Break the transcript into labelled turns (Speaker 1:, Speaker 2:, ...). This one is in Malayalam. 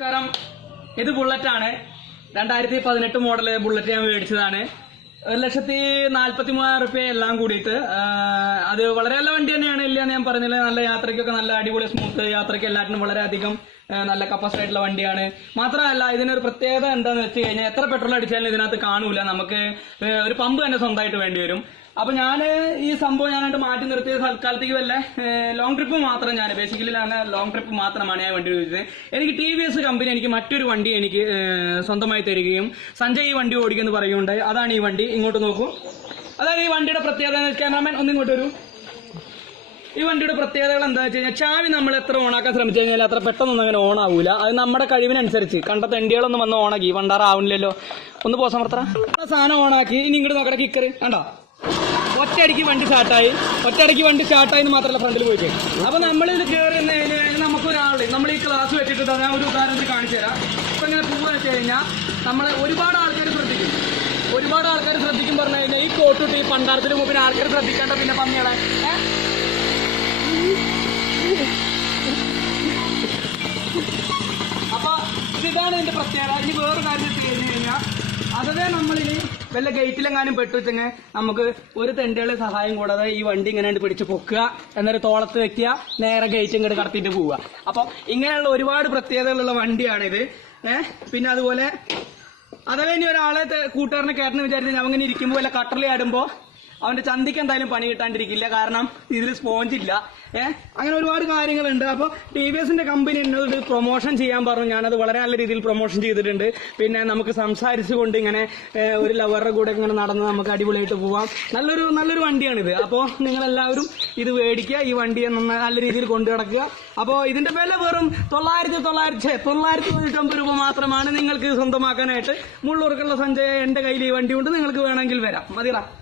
Speaker 1: നമസ്കാരം. ഇത് ബുള്ളറ്റ് ആണ്. രണ്ടായിരത്തി പതിനെട്ട് മോഡൽ ബുള്ളറ്റ് ഞാൻ മേടിച്ചതാണ്. ഒരു ലക്ഷത്തി നാല്പത്തി മൂവായിരം റുപ്യ എല്ലാം കൂടിയിട്ട് അത് വളരെ നല്ല വണ്ടി തന്നെയാണ് ഇല്ല ഞാൻ പറഞ്ഞില്ല. നല്ല യാത്രയ്ക്കൊക്കെ നല്ല അടിപൊളി സ്മൂത്ത് യാത്രയ്ക്ക് എല്ലാത്തിനും വളരെയധികം നല്ല കപ്പാസിറ്റി ആയിട്ടുള്ള വണ്ടിയാണ്. മാത്രമല്ല ഇതിനൊരു പ്രത്യേകത എന്താന്ന് വെച്ച് കഴിഞ്ഞാൽ എത്ര പെട്രോൾ അടിച്ചാലും ഇതിനകത്ത് കാണൂല. നമുക്ക് ഒരു പമ്പ് തന്നെ സ്വന്തമായിട്ട് വേണ്ടി വരും. അപ്പൊ ഞാൻ ഈ സംഭവം ഞാനായിട്ട് മാറ്റി നിർത്തിയ തൽക്കാലത്തേക്ക് വല്ല ലോങ് ട്രിപ്പ് മാത്രം ഞാൻ ബേസിക്കലി ഞാൻ ലോങ് ട്രിപ്പ് മാത്രമാണ് ഞാൻ വണ്ടി ഉപയോഗിച്ചത്. എനിക്ക് ടി വി എസ് കമ്പനി എനിക്ക് മറ്റൊരു വണ്ടി എനിക്ക് സ്വന്തമായി തരികയും സഞ്ജയ് ഈ വണ്ടി ഓടിക്കുമെന്ന് പറയുകയുണ്ടായി അതാണ് ഈ വണ്ടി. ഇങ്ങോട്ട് നോക്കൂ. അതായത് ഈ വണ്ടിയുടെ പ്രത്യേകത ക്യാമറാമാൻ ഒന്നിങ്ങോട്ട് വരൂ. ഈ വണ്ടിയുടെ പ്രത്യേകതകൾ എന്താ വെച്ച് കഴിഞ്ഞാൽ ചാവി നമ്മൾ എത്ര ഓണാക്കാൻ ശ്രമിച്ചു കഴിഞ്ഞാൽ അത്ര പെട്ടെന്നൊന്നും അങ്ങനെ ഓൺ ആവൂല അത് നമ്മുടെ കഴിവിനനുസരിച്ച്. കണ്ട തെണ്ടികളൊന്നും വന്ന് ഓണാക്കി. വണ്ടാറാവുന്നില്ലല്ലോ ഒന്ന് പോ സമർത്ര സാധനം ഓണാക്കി. ഇനി ഇങ്ങോട്ട് നോക്കട കിക്കറ് കണ്ടോ? ഒറ്റയടിക്ക് വണ്ടി സ്റ്റാർട്ടായി ഒറ്റയടിക്ക് വണ്ടി സ്റ്റാർട്ടായി എന്ന് മാത്രമല്ല ഫ്രണ്ടിൽ പോയിട്ട് അപ്പൊ നമ്മൾ ഇത് കയറുന്നതിന് നമുക്ക് ഒരാൾ നമ്മൾ ഈ ക്ലാസ് വെച്ചിട്ട് ഞാൻ ഒരു ഉദാഹരണത്തിൽ കാണിച്ചു തരാം. ഇപ്പൊ ഇങ്ങനെ പോവാന്ന് വെച്ച് കഴിഞ്ഞാൽ നമ്മൾ ഒരുപാട് ആൾക്കാർ ശ്രദ്ധിക്കും. ഒരുപാട് ആൾക്കാർ ശ്രദ്ധിക്കും പറഞ്ഞു കഴിഞ്ഞാൽ ഈ കോട്ടിട്ട് ഈ പണ്ടാരത്തിന് മുമ്പിൽ ആൾക്കാർ ശ്രദ്ധിക്കേണ്ട പിന്നെ പന്നികളെ അപ്പൊ ഇതാണ് എന്റെ പ്രത്യേകത. ഇനി വേറെ കാര്യം വെച്ച് കഴിഞ്ഞു കഴിഞ്ഞാൽ അതേ നമ്മളിനി വല്ല ഗേറ്റിലെങ്ങാനും പെട്ടുവെച്ചെങ്കിൽ നമുക്ക് ഒരു തെണ്ടുകളെ സഹായം കൂടാതെ ഈ വണ്ടി ഇങ്ങനെ പിടിച്ച് പൊക്കുക എന്നൊരു തോളത്ത് വെക്കുക നേരെ ഗേറ്റ് ഇങ്ങോട്ട് കടത്തിയിട്ട് പോവുക. അപ്പൊ ഇങ്ങനെയുള്ള ഒരുപാട് പ്രത്യേകതകളുള്ള വണ്ടിയാണിത്. ഏഹ് പിന്നെ അതുപോലെ അഥവാ ഇനി ഒരാളെ കൂട്ടുകാരനെ കയറുന്ന വിചാരിച്ച് അവങ്ങനെ ഇരിക്കുമ്പോൾ വല്ല കട്ടറിൽ ആടുമ്പോ അവന്റെ ചന്തിക്ക് എന്തായാലും പണി കിട്ടാണ്ടിരിക്കില്ല. കാരണം ഇതിൽ സ്പോഞ്ച് ഇല്ല. ഏഹ് അങ്ങനെ ഒരുപാട് കാര്യങ്ങളുണ്ട്. അപ്പോൾ ടി വി എസിന്റെ കമ്പനി എന്നോട് പ്രൊമോഷൻ ചെയ്യാൻ പറഞ്ഞു. ഞാനത് വളരെ നല്ല രീതിയിൽ പ്രൊമോഷൻ ചെയ്തിട്ടുണ്ട്. പിന്നെ നമുക്ക് സംസാരിച്ചുകൊണ്ട് ഇങ്ങനെ ഒരു ലവറുടെ കൂടെ ഇങ്ങനെ നടന്ന് നമുക്ക് അടിപൊളിയായിട്ട് പോവാം. നല്ലൊരു നല്ലൊരു വണ്ടിയാണിത്. അപ്പോൾ നിങ്ങളെല്ലാവരും ഇത് മേടിക്കുക. ഈ വണ്ടിയെ നല്ല രീതിയിൽ കൊണ്ടു നടക്കുക. അപ്പോൾ ഇതിന്റെ വില വെറും തൊള്ളായിരത്തി തൊള്ളായിരത്തി തൊള്ളായിരത്തി തൊണ്ണൂറ്റൊമ്പത് രൂപ മാത്രമാണ് നിങ്ങൾക്ക് സ്വന്തമാക്കാനായിട്ട്. മുള്ളൂർക്കുള്ള സഞ്ജയ എന്റെ കയ്യിൽ ഈ വണ്ടി കൊണ്ട് നിങ്ങൾക്ക് വേണമെങ്കിൽ വരാം. മതിടാ.